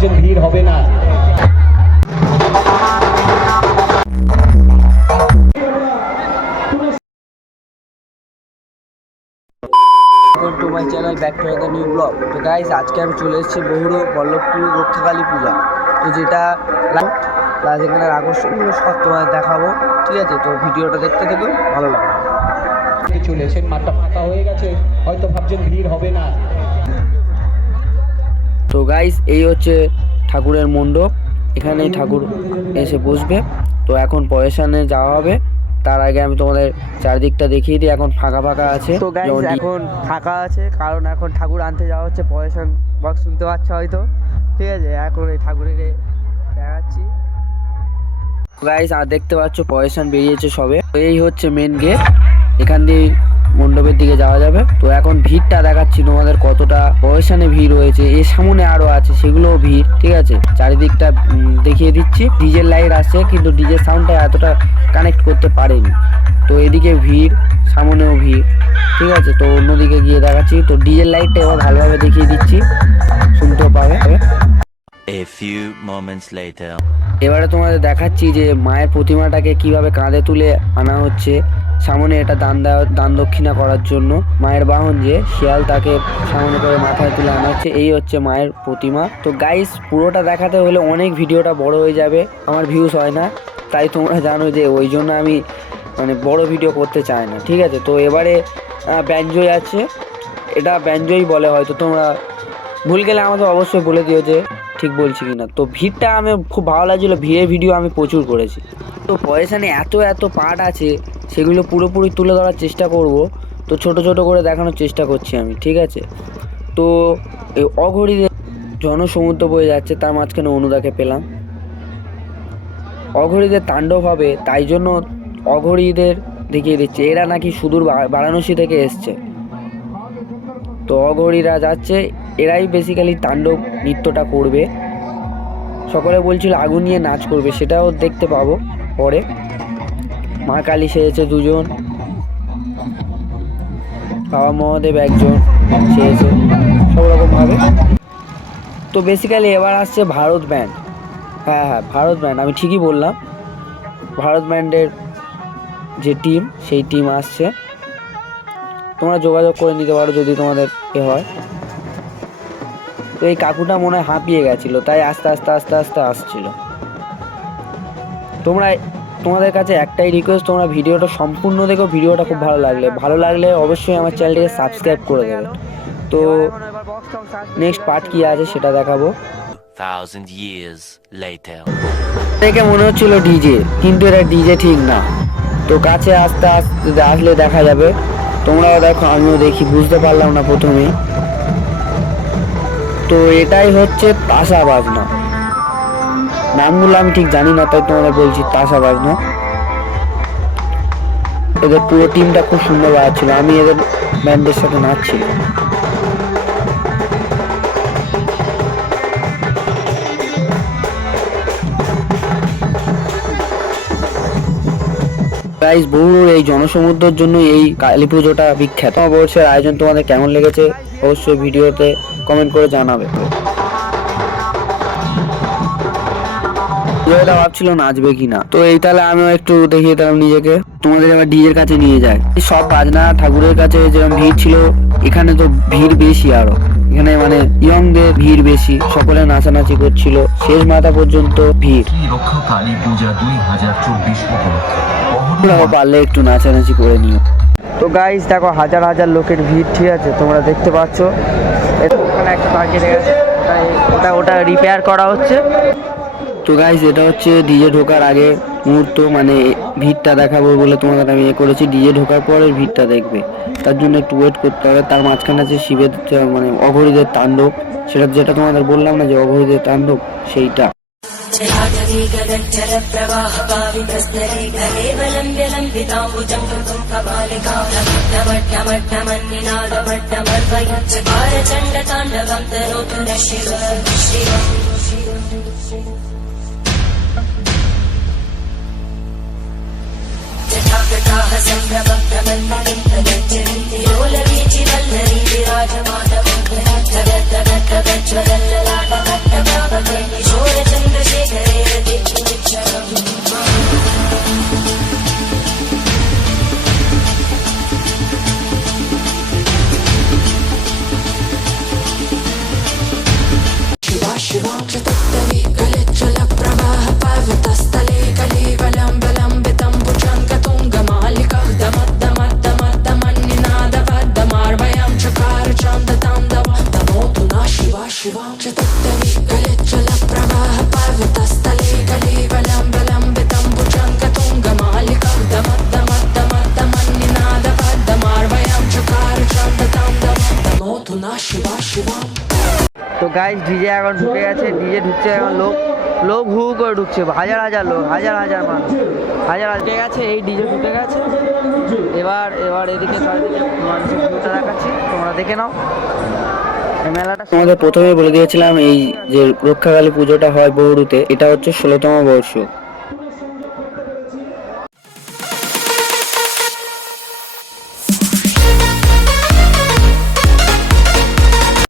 ভাবছেন ভিড় হবে না। To my channel back to the new blog তো গাইস আজকে আমি চলে এসেছি বহুরু বল্লভপুর রক্ষাকালী পূজা। তো যেটা প্লাস এখানের আকর্ষণগুলো সব তোমাদের দেখাবো। ঠিক আছে? তো ভিডিওটা দেখতে থেকো ভালো লাগবে। চলেছেন মাঠটা ফাঁকা হয়ে গেছে হয়তো ভাবছেন ভিড় হবে না। তো গাইস এই হচ্ছে ঠাকুরের মণ্ডপ। এখানেই ঠাকুর এসে বসবে। তো এখন পয়সানে যাওয়া হবে। তার আগে আমি তোমাদের চারদিকটা দেখিয়ে দিই। এখন ফাঁকা ফাঁকা আছে। তো গাইস এখন ফাঁকা আছে। কারণ এখন ঠাকুর আনতে যাওয়া হচ্ছে। পয়সা বক্স শুনতে পাচ্ছ হয়তো। ঠিক আছে এখন এই ঠাকুরের দেখাচ্ছি। গাইস আর দেখতে পাচ্ছ পয়সান বেরিয়েছে সবে। এই হচ্ছে মেন গেট এখান দিয়ে মণ্ডপের দিকে যাওয়া যাবে। তো এখন ভিড়টা দেখাচ্ছি তোমাদের কতটা পয়সানে ভিড় হয়েছে। এর সামনে আরও আছে, সেগুলোও ভিড়, ঠিক আছে? চারিদিকটা দেখিয়ে দিচ্ছি। ডিজের লাইট আসছে, কিন্তু ডিজের সাউন্ডটা এতটা কানেক্ট করতে পারেনি। তো এদিকে ভিড়, সামনেও ভিড়, ঠিক আছে? তো অন্যদিকে গিয়ে দেখাচ্ছি। তো ডিজের লাইটটা এবার ভালোভাবে দেখিয়ে দিচ্ছি, শুনতেও পাবে। A few moments later. এবারে তোমাদের দেখাচ্ছি যে মায়ের প্রতিমাটাকে কীভাবে কাঁধে তুলে আনা হচ্ছে। সামনে এটা দান দেওয়া, দান দক্ষিণা করার জন্য। মায়ের বাহন যে, শিয়াল তাকে সামনে করে মাথায় তুলে আনা হচ্ছে। এই হচ্ছে মায়ের প্রতিমা। তো গাইস পুরোটা দেখাতে হলে অনেক ভিডিওটা বড় হয়ে যাবে। আমার ভিউজ হয় না। তাই তোমরা জানো যে ওই জন্য আমি মানে বড় ভিডিও করতে চাই না। ঠিক আছে? তো এবারে ব্যঞ্জয় আছে। এটা ব্যঞ্জয় বলে হয়তো তোমরা ভুল গেলে আমাকে অবশ্যই বলে দিও যে ঠিক বলছি কি না তো ভিড়টা আমি খুব ভালো লাগছিল, ভিড়ের ভিডিও আমি প্রচুর করেছি। তো পয়সানে এত এত পার্ট আছে, সেগুলো পুরোপুরি তুলে ধরার চেষ্টা করব। তো ছোট ছোট করে দেখানোর চেষ্টা করছি আমি, ঠিক আছে? তো এই অঘরীদের জনসমুদ্র বয়ে যাচ্ছে, তার মাঝখানে অনুদাকে পেলাম। অঘরীদের তাণ্ডব হবে, তাই জন্য অঘরীদের দেখিয়ে দিচ্ছে। এরা নাকি সুদূর বারাণসী থেকে এসছে। তো অঘরীরা যাচ্ছে এরাই বেসিক্যালি তাণ্ডব নৃত্যটা করবে। সকলে বলছিল আগুন নিয়ে নাচ করবে, সেটাও দেখতে পাবো পরে। মা কালী সেজেছে দুজন। বাবা মহাদেব একজন সেজেছে, সব রকমভাবে। তো বেসিক্যালি এবার আসছে ভারত ব্যান্ড হ্যাঁ হ্যাঁ ভারত ব্যান্ড আমি ঠিকই বললাম। ভারত ব্যান্ডের যে টিম সেই টিম আসছে। তোমরা যোগাযোগ করে নিতে পারো যদি তোমাদের এ হয়। তো এই কাকুটা মনে হয় হাঁপিয়ে গেছিল তাই আস্তে আস্তে আস্তে আস্তে আসছিল। তোমরা তোমাদের কাছে একটাই রিকোয়েস্ট তোমরা ভিডিওটা সম্পূর্ণ দেখো ভিডিওটা খুব ভালো লাগলে। ভালো লাগলে অবশ্যই আমার চ্যানেলটিকে সাবস্ক্রাইব করে দেবে। তো নেক্সট পার্ট কি আছে সেটা দেখাবো। Thousand years later. দেখে মনে হচ্ছিল ডিজে কিন্তু এটা ডিজে ঠিক না। তো কাছে আস্তে আস্তে আসলে দেখা যাবে। তোমরাও দেখো আমিও দেখি বুঝতে পারলাম না প্রথমেই। তো এটাই হচ্ছে তাসা বাজনা। নামগুলো আমি ঠিক জানি না, তাই তোমাদের বলছি তাসা বাজনা। এদের পুরো টিমটা খুব সুন্দর বাজাচ্ছিল, আমি এদের ব্যান্ডের সাথে নাচছিলাম গাইস বহুর এই জনসমুদ্রের জন্য এই কালী পুজোটা বিখ্যাত। অবশ্যই আয়োজন তোমাদের কেমন লেগেছে? অবশ্যই ভিডিওতে কমেন্ট করে জানাবে। জয়দা ভাবছিল নাচবে কিনা। তো এই তাহলে আমিও একটু দেখিয়ে দিলাম নিজেকে। তোমাদের ডিজের কাছে নিয়ে যায়। সব বাজনা ঠাকুরের কাছে যেরকম ভিড় ছিল, এখানে তো ভিড় বেশি আরও। এখানে মানে ইয়ংদের ভিড় বেশি, সকলে নাচানাচি করছিল। শেষ মাথা পর্যন্ত ভিড়। পারলে একটু নাচানাচি করে নিও। তো গাইস দেখো হাজার হাজার লোকের ভিড়, ঠিক আছে? তোমরা দেখতে পাচ্ছ। ওটা ওটা রিপেয়ার করা হচ্ছে। তো গাইজ এটা হচ্ছে ডিজে ঢোকার আগে মুহূর্ত মানে ভিড়টা দেখাবো বলে তোমাদের আমি এ করেছি। ডিজে ঢোকার পরে ভিড়টা দেখবে। তার জন্য একটু ওয়েট করতে হবে। তার মাঝখানে আছে শিবের মানে অঘরীদের তাণ্ডব। সেটা, যেটা তোমাদের বললাম না যে অঘরীদের তাণ্ডব, সেইটা। चण्डताण्डवं तरोतु न शिव शिव जटाकटाः सम्भ्रमभ्रमन्मलिन्दगच्छन्ति लोलवीचि वल्लरी विराजमानमोहन जगद्दगद्दगज्वलल्ललाटकट्टभावके তো গাইজ ডিজে এখন ঢুকে গেছে ডিজে ঢুকছে এখন লোক লোক হু করে ঢুকছে, হাজার হাজার লোক, হাজার হাজার মানুষ, হাজার ঢুকে গেছে, এই ডিজে ঢুকে গেছে। এবার এবার এদিকে মানুষের ভিউটা দেখাচ্ছি, তোমরা দেখে নাও। তোমাদের প্রথমে বলে দিয়েছিলাম এই যে রক্ষাকালী পুজোটা হয় বৌরুতে এটা হচ্ছে ষোলোতম বর্ষ।